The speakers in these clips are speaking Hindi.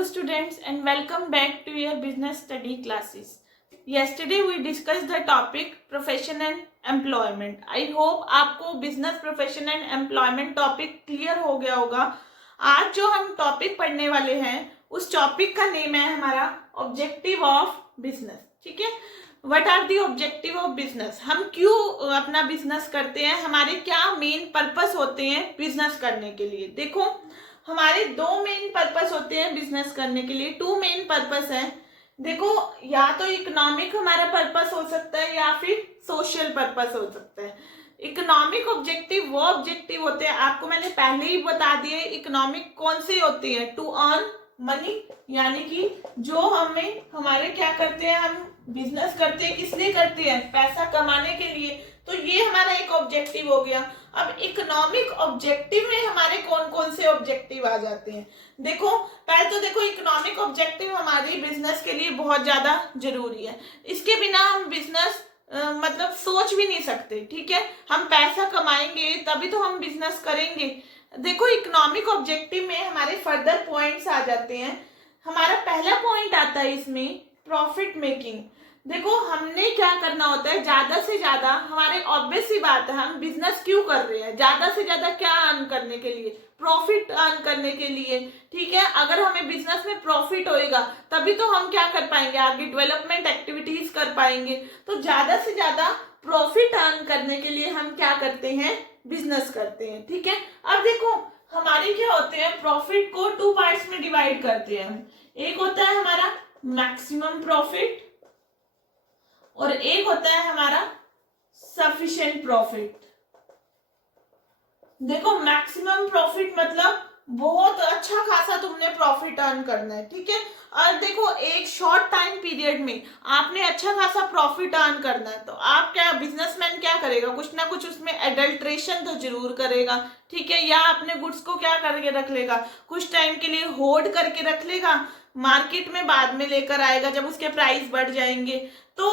Hello students and welcome back to your business study classes. Yesterday we discussed the topic profession and employment. I hope आपको business profession and employment topic clear हो गया होगा. आज जो हम टॉपिक पढ़ने वाले हैं उस टॉपिक का नेम है हमारा ऑब्जेक्टिव ऑफ बिजनेस. ठीक है, what are the objective of business. हम क्यों अपना बिजनेस करते हैं, हमारे क्या मेन पर्पस होते हैं बिजनेस करने के लिए. देखो हमारे दो मेन पर्पस होते हैं बिजनेस करने के लिए. टू मेन पर्पस है. देखो या तो इकोनॉमिक हमारा पर्पस हो सकता है या फिर सोशल पर्पस हो सकता है. इकोनॉमिक ऑब्जेक्टिव वो ऑब्जेक्टिव होते हैं, आपको मैंने पहले ही बता दिए इकोनॉमिक कौन से होते हैं. टू अर्न मनी, यानी कि जो हमें हमारे क्या करते हैं, हम बिजनेस करते हैं किस लिए करते हैं, पैसा कमाने के लिए. तो ये हमारा एक ऑब्जेक्टिव हो गया. अब इकोनॉमिक ऑब्जेक्टिव में हमारे कौन कौन से ऑब्जेक्टिव आ जाते हैं. देखो पहले तो देखो इकोनॉमिक ऑब्जेक्टिव हमारी बिजनेस के लिए बहुत ज्यादा जरूरी है. इसके बिना हम बिजनेस मतलब सोच भी नहीं सकते. ठीक है, हम पैसा कमाएंगे तभी तो हम बिजनेस करेंगे. देखो इकोनॉमिक ऑब्जेक्टिव में हमारे फर्दर पॉइंट्स आ जाते हैं. हमारा पहला पॉइंट आता है इसमें प्रॉफिट मेकिंग. देखो हमने क्या करना होता है, ज्यादा से ज्यादा हमारे ऑब्वियस सी बात है, हम बिजनेस क्यों कर रहे हैं, ज्यादा से ज्यादा क्या अर्न करने के लिए, प्रॉफिट अर्न करने के लिए. ठीक है, अगर हमें बिजनेस में प्रॉफिट होएगा तभी तो हम क्या कर पाएंगे, आगे डेवलपमेंट एक्टिविटीज कर पाएंगे. तो ज्यादा से ज्यादा प्रॉफिट अर्न करने के लिए हम क्या करते हैं, बिजनेस करते हैं. ठीक है, अब देखो हमारे क्या होते हैं, प्रॉफिट को टू पार्ट्स में डिवाइड करते हैं. एक होता है हमारा मैक्सिमम प्रॉफिट और एक होता है हमारा सफिशिएंट प्रॉफिट. देखो मैक्सिमम प्रॉफिट मतलब बहुत अच्छा खासा तुमने प्रॉफिट अर्न करना है. ठीक है, और देखो एक शॉर्ट टाइम पीरियड में आपने अच्छा खासा प्रॉफिट अर्न करना है तो आप क्या, बिजनेसमैन क्या करेगा, कुछ ना कुछ उसमें एडल्ट्रेशन तो जरूर करेगा. ठीक है, या अपने गुड्स को क्या करके रख लेगा, कुछ टाइम के लिए होल्ड करके रख लेगा, मार्केट में बाद में लेकर आएगा जब उसके प्राइस बढ़ जाएंगे. तो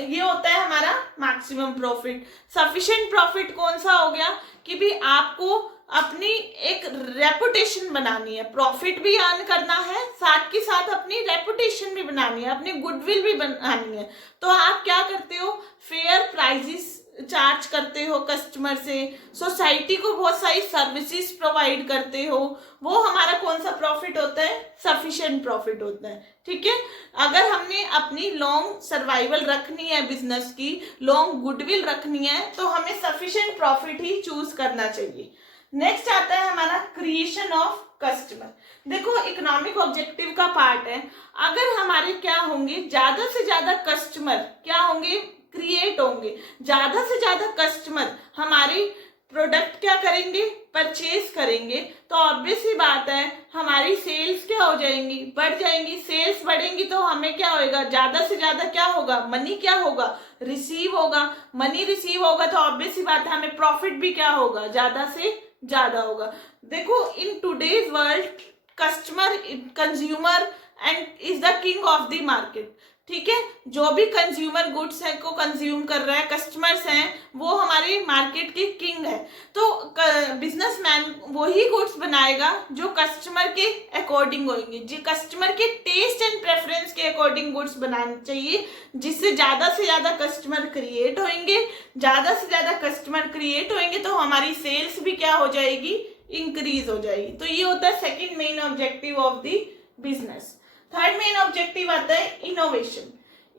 ये होता है हमारा मैक्सिमम प्रॉफिट. सफिशिएंट प्रॉफिट कौन सा हो गया कि भी आपको अपनी एक रेपुटेशन बनानी है, प्रॉफिट भी अर्न करना है, साथ के साथ अपनी रेपुटेशन भी बनानी है, अपनी गुडविल भी बनानी है. तो आप क्या करते हो, फेयर प्राइजेस चार्ज करते हो कस्टमर से, सोसाइटी को बहुत सारी सर्विसेज प्रोवाइड करते हो. वो हमारा कौन सा प्रॉफिट होता है, सफिशिएंट प्रॉफिट होता है. ठीक है, अगर हमने अपनी लॉन्ग सर्वाइवल रखनी है, बिजनेस की लॉन्ग गुडविल रखनी है तो हमें सफिशिएंट प्रॉफिट ही चूज करना चाहिए. नेक्स्ट आता है हमारा क्रिएशन ऑफ कस्टमर. देखो इकोनॉमिक ऑब्जेक्टिव का पार्ट है, अगर हमारे क्या होंगे, ज्यादा से ज्यादा कस्टमर क्या होंगे, क्रिएट होंगे. ज्यादा से ज्यादा कस्टमर हमारी प्रोडक्ट क्या करेंगे, परचेज करेंगे, तो ऑब्वियस ही बात है हमारी सेल्स क्या हो जाएंगी, बढ़ जाएंगी. सेल्स बढ़ेंगी तो हमें क्या होगा, ज्यादा से ज्यादा क्या होगा, मनी क्या होगा, रिसीव होगा. मनी रिसीव होगा तो ऑब्वियस ही बात है हमें प्रॉफिट भी क्या होगा, ज्यादा से ज्यादा होगा. देखो in today's world customer consumer and is the king of the market. ठीक है, जो भी कंज्यूमर गुड्स है को कंज्यूम कर रहा है, कस्टमर्स हैं, वो हमारे मार्केट के किंग है. तो बिजनेसमैन वही गुड्स बनाएगा जो कस्टमर के अकॉर्डिंग होंगे, जो कस्टमर के टेस्ट एंड प्रेफरेंस के अकॉर्डिंग गुड्स बनाने चाहिए, जिससे ज्यादा से ज्यादा कस्टमर क्रिएट होंगे. ज्यादा से ज्यादा कस्टमर क्रिएट होंगे तो हमारी सेल्स भी क्या हो जाएगी, इंक्रीज हो जाएगी. तो ये होता है second main objective of the business. Third main objective आता है इनोवेशन.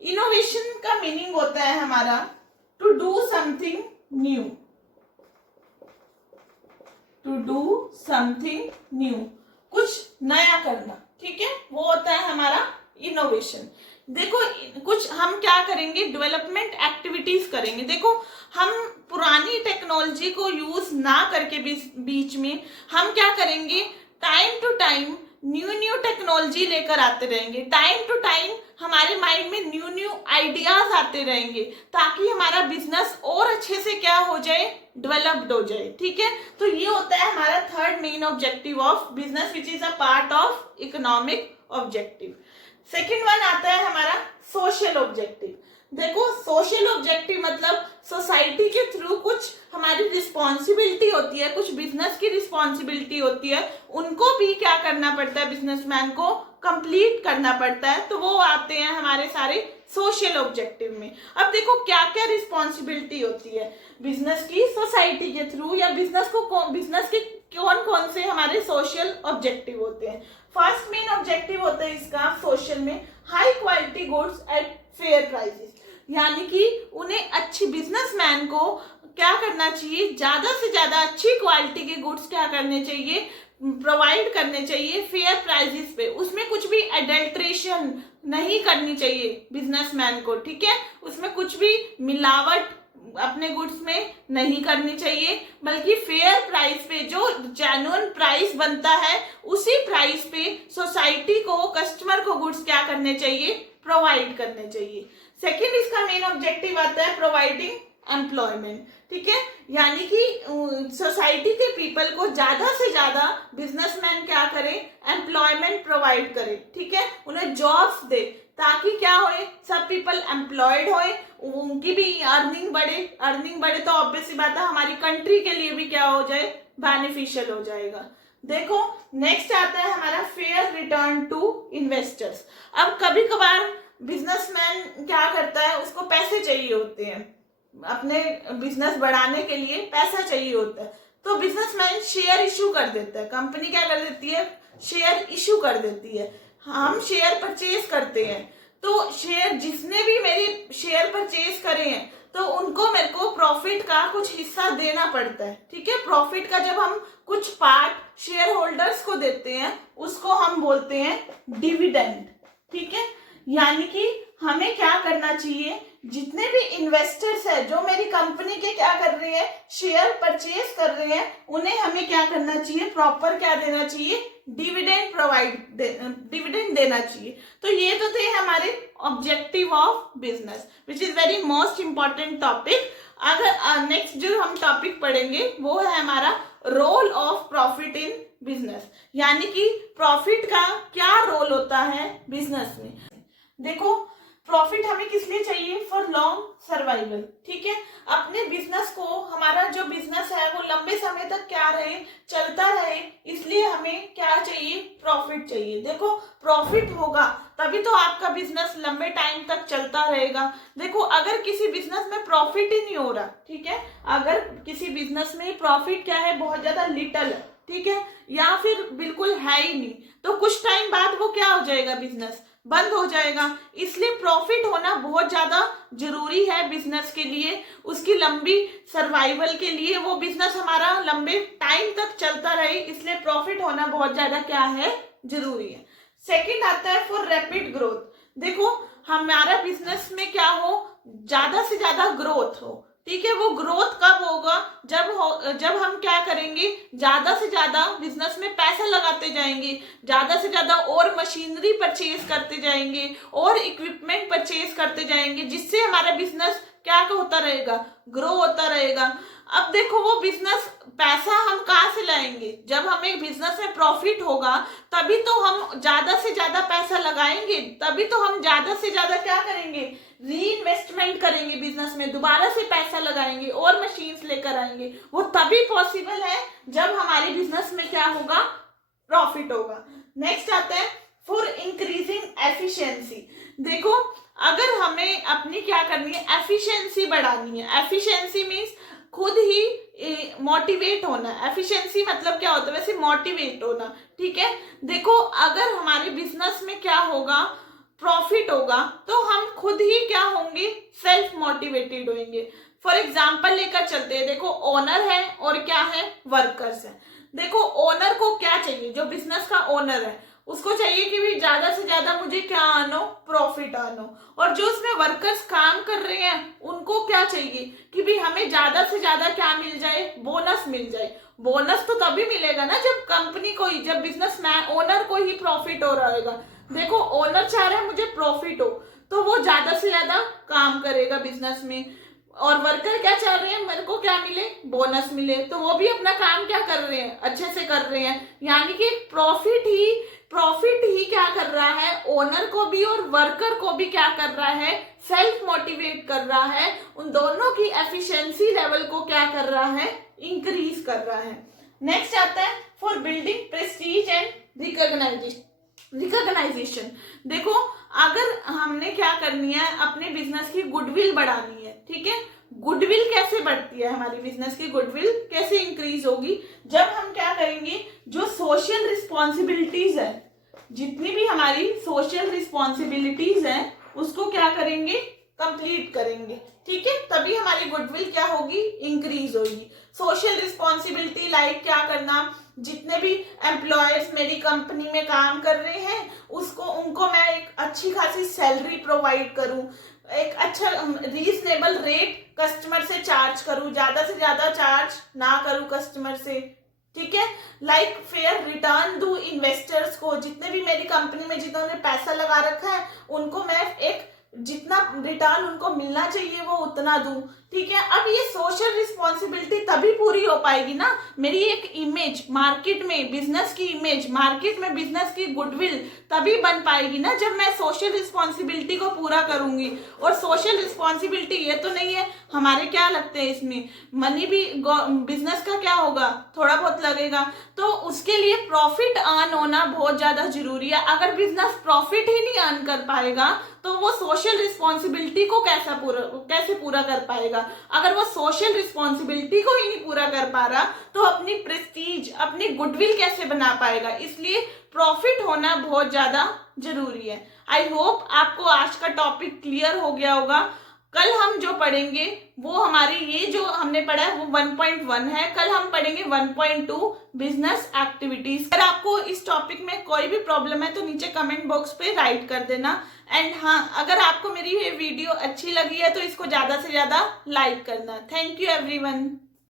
इनोवेशन का मीनिंग होता है हमारा to do something new. To do something new, कुछ नया करना. ठीक है, वो होता है हमारा इनोवेशन. देखो कुछ हम क्या करेंगे, डेवलपमेंट एक्टिविटीज करेंगे. देखो हम पुरानी टेक्नोलॉजी को यूज ना करके बीच में हम क्या करेंगे, time to time new technology लेकर आते रहेंगे. टाइम टू टाइम हमारे माइंड में न्यू आइडियाज आते रहेंगे ताकि हमारा बिजनेस और अच्छे से क्या हो जाए, डेवलप्ड हो जाए. ठीक है, तो ये होता है हमारा third main objective of business which is a part of economic objective. Second one आता है हमारा सोशल ऑब्जेक्टिव. देखो सोशल ऑब्जेक्टिव मतलब सोसाइटी के थ्रू कुछ हमारी रिस्पॉन्सिबिलिटी होती है, कुछ बिजनेस की रिस्पॉन्सिबिलिटी होती है, उनको भी क्या करना पड़ता है बिजनेसमैन को कंप्लीट करना पड़ता है, तो वो आते हैं हमारे सारे सोशल ऑब्जेक्टिव में। अब देखो क्या क्या रिस्पॉन्सिबिलिटी होती है बिजनेस की सोसाइटी के थ्रू, या बिजनेस के कौन कौन से हमारे सोशल ऑब्जेक्टिव होते हैं। फर्स्ट मेन ऑब्जेक्टिव होता है इसका सोशल में, high quality goods at fair prices, यानी कि उन्हें अच्छी बिजनेसमैन को क्या करना चाहिए, ज्यादा से ज्यादा अच्छी क्वालिटी के गुड्स क्या करने चाहिए, प्रोवाइड करने चाहिए फेयर प्राइसेस पे। उसमें कुछ भी एडल्ट्रेशन नहीं करनी चाहिए बिजनेसमैन को, ठीक है, उसमें कुछ भी मिलावट अपने गुड्स में नहीं करनी चाहिए, बल्कि फेयर प्राइस पे जो जेन्युइन प्राइस बनता है उसी प्राइस पे सोसाइटी को, कस्टमर को गुड्स क्या करने चाहिए, प्रोवाइड करने चाहिए। सेकंड इसका मेन ऑब्जेक्टिव आता है प्रोवाइडिंग एम्प्लॉयमेंट, ठीक है, यानी कि सोसाइटी के पीपल को ज्यादा से ज्यादा बिजनेसमैन क्या करें, एम्प्लॉयमेंट प्रोवाइड करे, ठीक है, उन्हें जॉब्स दे, ताकि क्या होए, सब पीपल एम्प्लॉयड होए, उनकी भी अर्निंग बढ़े तो ऑब्वियस सी बात है हमारी कंट्री के लिए भी क्या हो जाए, बेनिफिशियल हो जाएगा। देखो नेक्स्ट आता है हमारा फेयर रिटर्न टू इन्वेस्टर्स। अब कभी कभार बिजनेसमैन क्या करता है, उसको पैसे चाहिए होते हैं, अपने बिजनेस बढ़ाने के लिए पैसा चाहिए होता है, तो बिजनेसमैन शेयर इशू कर देता है, कंपनी क्या कर देती है, शेयर इशू कर देती है, हम शेयर परचेज करते हैं, तो शेयर जिसने भी मेरे शेयर परचेज करे हैं तो उनको मेरे को प्रॉफिट का कुछ हिस्सा देना पड़ता है, ठीक है, प्रॉफिट का जब हम कुछ पार्ट शेयर होल्डर्स को देते हैं उसको हम बोलते हैं डिविडेंड, ठीक है, यानी कि हमें क्या करना चाहिए, जितने भी इन्वेस्टर्स है जो मेरी कंपनी के क्या कर रहे हैं, शेयर परचेज कर रहे हैं, उन्हें हमें क्या करना चाहिए, प्रॉपर क्या देना चाहिए, डिविडेंड देना चाहिए। तो ये तो थे हमारे objective of business, which is very most important topic. अगर नेक्स्ट जो हम टॉपिक पढ़ेंगे वो है हमारा role of profit in business, यानी कि प्रॉफिट का क्या रोल होता है बिजनेस में। देखो प्रॉफिट हमें किस लिए चाहिए, फॉर लॉन्ग सर्वाइवल, ठीक है, अपने बिजनेस को, हमारा जो बिजनेस है वो लंबे समय तक क्या रहे, चलता रहे, इसलिए हमें क्या चाहिए, प्रॉफिट चाहिए। देखो प्रॉफिट होगा तभी तो आपका बिजनेस लंबे टाइम तक चलता रहेगा। देखो अगर किसी बिजनेस में प्रॉफिट ही नहीं हो रहा, ठीक है, अगर किसी बिजनेस में प्रॉफिट क्या है, बहुत ज्यादा लिटल है, ठीक है, या फिर बिल्कुल है ही नहीं, तो कुछ टाइम बाद वो क्या हो जाएगा, बिजनेस बंद हो जाएगा। इसलिए प्रॉफिट होना बहुत ज्यादा जरूरी है बिजनेस के लिए, उसकी लंबी सर्वाइवल के लिए, वो बिजनेस हमारा लंबे टाइम तक चलता रहे, इसलिए प्रॉफिट होना बहुत ज्यादा क्या है, जरूरी है। सेकंड आता है फॉर रैपिड ग्रोथ। देखो हमारा बिजनेस में क्या हो, ज्यादा से ज्यादा ग्रोथ हो, ठीक है, वो ग्रोथ कब होगा, जब हम क्या करेंगे, ज्यादा से ज्यादा बिजनेस में पैसा लगाते जाएंगे, ज्यादा से ज्यादा और मशीनरी परचेज करते जाएंगे और इक्विपमेंट परचेज करते जाएंगे, जिससे हमारा बिजनेस क्या होता रहेगा, ग्रो होता रहेगा। अब देखो वो बिजनेस, पैसा हम कहाँ से लाएंगे, जब हमें बिजनेस में प्रॉफिट होगा तभी तो हम ज्यादा से ज्यादा पैसा लगाएंगे, तभी तो हम ज्यादा से ज्यादा क्या करेंगे, री इन्वेस्टमेंट करेंगे बिजनेस में, दोबारा से पैसा लगाएंगे और मशीन्स लेकर आएंगे। वो तभी पॉसिबल है जब हमारे बिजनेस में क्या होगा, प्रॉफिट होगा। नेक्स्ट आता है फॉर इंक्रीजिंग एफिशिएंसी। देखो अगर हमें अपनी क्या करनी है, एफिशिएंसी बढ़ानी है। एफिशिएंसी मीन्स खुद ही मोटिवेट होना। एफिशिएंसी मतलब क्या होता है, वैसे मोटिवेट होना, ठीक है। देखो अगर हमारे बिजनेस में क्या होगा, प्रॉफिट होगा, तो हम खुद ही क्या होंगे, सेल्फ मोटिवेटेड होंगे। फॉर एग्जाम्पल लेकर चलते हैं, देखो ओनर है और क्या है, वर्कर्स है। देखो ओनर को क्या चाहिए, जो बिजनेस का ओनर है उसको चाहिए कि भी ज्यादा से ज्यादा मुझे क्या आनो, प्रॉफिट आनो, और जो उसमें वर्कर्स काम कर रहे हैं उनको क्या चाहिए कि भी हमें ज्यादा से ज्यादा क्या मिल जाए, बोनस मिल जाए। बोनस तो तभी मिलेगा ना जब कंपनी को ही, जब बिजनेस मैन ओनर को ही प्रॉफिट हो रहा होगा। देखो ओनर चाह रहा है मुझे प्रॉफिट हो, तो वो ज्यादा से ज्यादा काम करेगा बिजनेस में, और वर्कर क्या चाह रहे हैं, मेरे को क्या मिले, बोनस मिले, तो वो भी अपना काम क्या कर रहे हैं, अच्छे से कर रहे हैं। यानी कि प्रॉफिट ही क्या कर रहा है, ओनर को भी और वर्कर को भी क्या कर रहा है, सेल्फ मोटिवेट कर रहा है, उन दोनों की एफिशिएंसी लेवल को क्या कर रहा है, इंक्रीज कर रहा है। नेक्स्ट आता है for building prestige and recognisation. Recognisation. देखो, अगर हमने क्या करनी है, अपने बिजनेस की गुडविल बढ़ानी है, ठीक है। गुडविल कैसे बढ़ती है, हमारी बिजनेस की गुडविल कैसे इंक्रीज होगी, जब हम क्या करेंगे, जो सोशल रिस्पॉन्सिबिलिटीज है, जितनी भी हमारी सोशल रिस्पॉन्सिबिलिटीज है उसको क्या करेंगे, कंप्लीट करेंगे, ठीक है। तभी हमारी गुडविल क्या होगी, इंक्रीज होगी। सोशल रिस्पॉन्सिबिलिटी लाइक क्या करना, जितने भी एम्प्लॉयर्स मेरी कंपनी में काम कर रहे हैं उनको मैं एक अच्छी खासी सैलरी प्रोवाइड करूं, एक अच्छा रीजनेबल रेट कस्टमर से चार्ज करूं, ज्यादा से ज्यादा चार्ज ना करूं कस्टमर से, ठीक है। लाइक फेयर रिटर्न दूं इन्वेस्टर्स को, जितने भी मेरी कंपनी में जिन्होंने पैसा लगा रखा है उनको मैं एक जितना रिटर्न उनको मिलना चाहिए वो उतना दूं, ठीक है। अब ये सोशल रिस्पॉन्सिबिलिटी तभी पूरी हो पाएगी ना, मेरी एक इमेज मार्केट में, बिजनेस की इमेज मार्केट में, बिजनेस की गुडविल तभी बन पाएगी ना जब मैं सोशल रिस्पॉन्सिबिलिटी को पूरा करूंगी। और सोशल रिस्पॉन्सिबिलिटी ये तो नहीं है हमारे क्या लगते हैं इसमें, मनी भी बिजनेस का क्या होगा, थोड़ा बहुत लगेगा, तो उसके लिए प्रॉफिट अर्न होना बहुत ज्यादा जरूरी है। अगर बिजनेस प्रॉफिट ही नहीं अर्न कर पाएगा तो वो सोशल रिस्पॉन्सिबिलिटी को कैसे पूरा कर पाएगा। अगर वो सोशल रिस्पॉन्सिबिलिटी को ही नहीं पूरा कर पा रहा तो अपनी प्रेस्टीज, अपनी गुडविल कैसे बना पाएगा। इसलिए प्रॉफिट होना बहुत ज्यादा जरूरी है। आई होप आपको आज का टॉपिक क्लियर हो गया होगा। कल हम जो पढ़ेंगे वो हमारी ये जो हमने पढ़ा है वो 1.1 है, कल हम पढ़ेंगे 1.2 बिजनेस एक्टिविटीज। अगर आपको इस टॉपिक में कोई भी प्रॉब्लम है तो नीचे कमेंट बॉक्स पे राइट कर देना। एंड हाँ, अगर आपको मेरी ये वीडियो अच्छी लगी है तो इसको ज्यादा से ज्यादा लाइक करना। Thank you everyone.